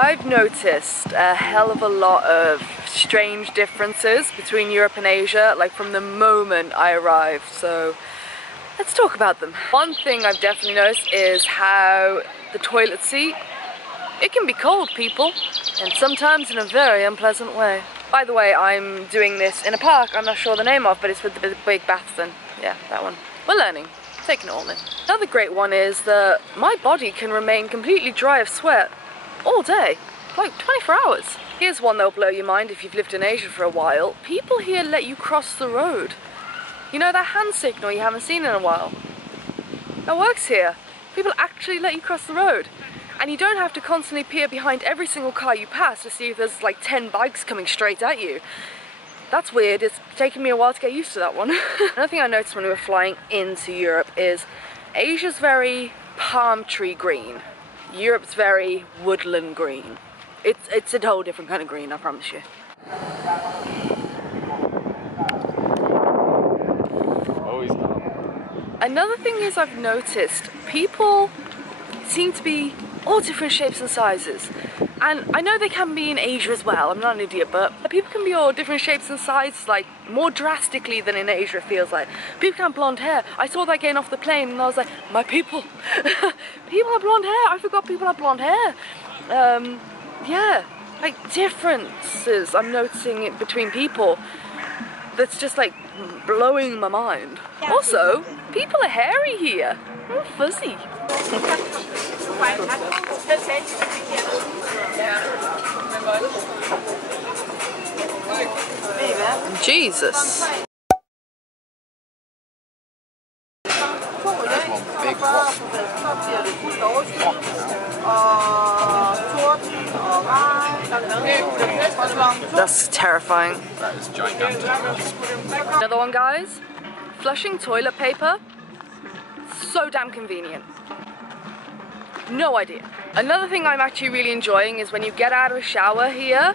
I've noticed a hell of a lot of strange differences between Europe and Asia, like from the moment I arrived, so let's talk about them. One thing I've definitely noticed is how the toilet seat, it can be cold, people, and sometimes in a very unpleasant way. By the way, I'm doing this in a park I'm not sure the name of, but it's with the big baths and yeah, that one. We're learning, taking it all in. Another great one is that my body can remain completely dry of sweat all day, like 24 hours. Here's one that'll blow your mind if you've lived in Asia for a while. People here let you cross the road. You know that hand signal you haven't seen in a while? That works here. People actually let you cross the road. And you don't have to constantly peer behind every single car you pass to see if there's like 10 bikes coming straight at you. That's weird. It's taken me a while to get used to that one. Another thing I noticed when we were flying into Europe is Asia's very palm tree green. Europe's very woodland green. It's a whole different kind of green, I promise you. Another thing is I've noticed people seem to be all different shapes and sizes. And I know they can be in Asia as well, I'm not an idiot, but people can be all different shapes and sizes, like more drastically than in Asia it feels like. People can have blonde hair. I saw that getting off the plane and I was like, my people, people have blonde hair, I forgot people have blonde hair. Yeah, like differences I'm noticing it between people that's just like blowing my mind. Also, people are hairy here, they're fuzzy. Jesus. That's terrifying. That is gigantic. Another one, guys. Flushing toilet paper. So damn convenient. No idea. Another thing I'm actually really enjoying is when you get out of a shower here,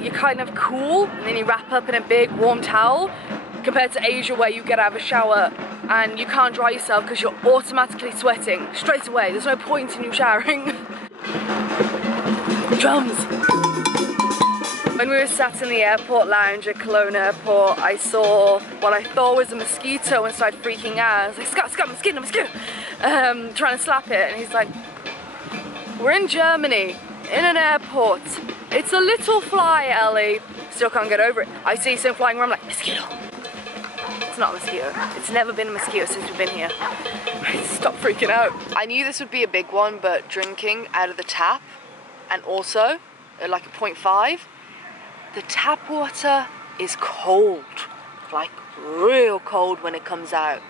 you're kind of cool and then you wrap up in a big warm towel, compared to Asia where you get out of a shower and you can't dry yourself because you're automatically sweating straight away. There's no point in you showering. Drums! When we were sat in the airport lounge at Cologne Airport, I saw what I thought was a mosquito and started freaking out. I was like, Scott, mosquito, mosquito! Trying to slap it, and he's like, we're in Germany, in an airport. It's a little fly, Ellie. Still can't get over it. I see something flying around, I'm like, mosquito. It's not a mosquito. It's never been a mosquito since we've been here. Stop freaking out. I knew this would be a big one, but drinking out of the tap, and also, like a 0.5, the tap water is cold, like real cold when it comes out.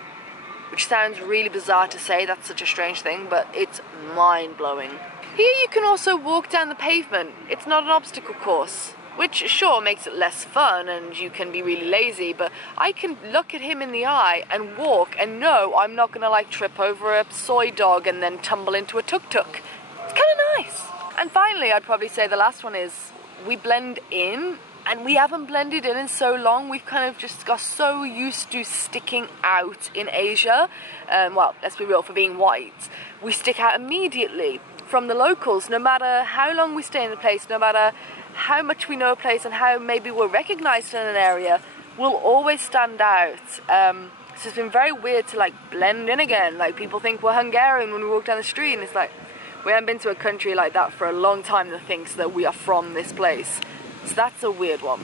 Which sounds really bizarre to say, that's such a strange thing, but it's mind-blowing. Here you can also walk down the pavement. It's not an obstacle course, which sure makes it less fun and you can be really lazy, but I can look at him in the eye and walk and know I'm not gonna like trip over a soy dog and then tumble into a tuk-tuk. It's kind of nice. And finally, I'd probably say the last one is we blend in, and we haven't blended in so long. We've kind of just got so used to sticking out in Asia. Well, let's be real, for being white, we stick out immediately from the locals, no matter how long we stay in the place, no matter how much we know a place and how maybe we're recognized in an area, we'll always stand out. So it's been very weird to like blend in again. Like people think we're Hungarian when we walk down the street, and it's like, we haven't been to a country like that for a long time that thinks that we are from this place. So that's a weird one.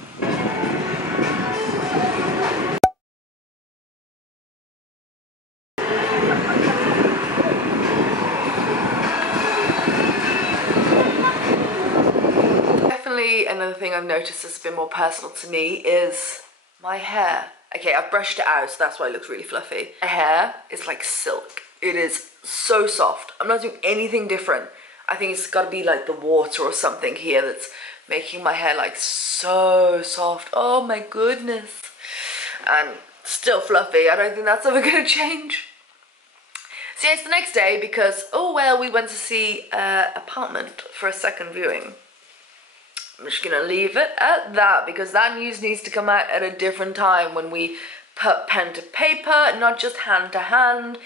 Definitely another thing I've noticed that's been more personal to me is my hair. Okay, I've brushed it out, so that's why it looks really fluffy. My hair is like silk. It is so soft. I'm not doing anything different. I think it's got to be like the water or something here that's making my hair like so soft. Oh my goodness. And still fluffy. I don't think that's ever going to change. So yeah, it's the next day because, oh well, we went to see an apartment for a second viewing. I'm just going to leave it at that because that news needs to come out at a different time when we put pen to paper, not just hand to hand.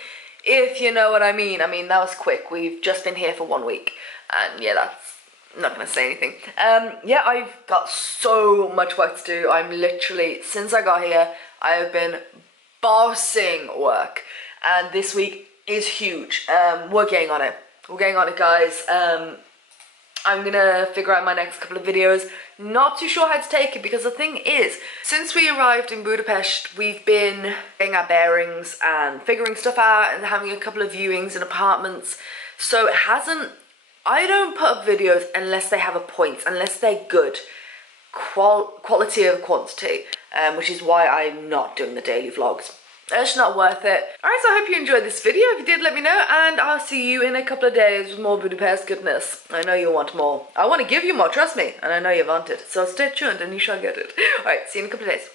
If you know what I mean. I mean, that was quick. We've just been here for 1 week. and yeah, that's I'm not gonna say anything. Yeah, I've got so much work to do. I'm literally, since I got here, I have been bossing work, and this week is huge. We're getting on it. We're getting on it, guys. I'm gonna figure out my next couple of videos. Not too sure how to take it, because the thing is, since we arrived in Budapest, we've been getting our bearings and figuring stuff out and having a couple of viewings in apartments. So it hasn't, I don't put up videos unless they have a point, unless they're good. Quality over quantity, which is why I'm not doing the daily vlogs. It's not worth it. Alright, so I hope you enjoyed this video. If you did, let me know, and I'll see you in a couple of days with more Budapest goodness. I know you want more. I want to give you more, trust me, and I know you want it. So stay tuned and you shall get it. Alright, see you in a couple of days.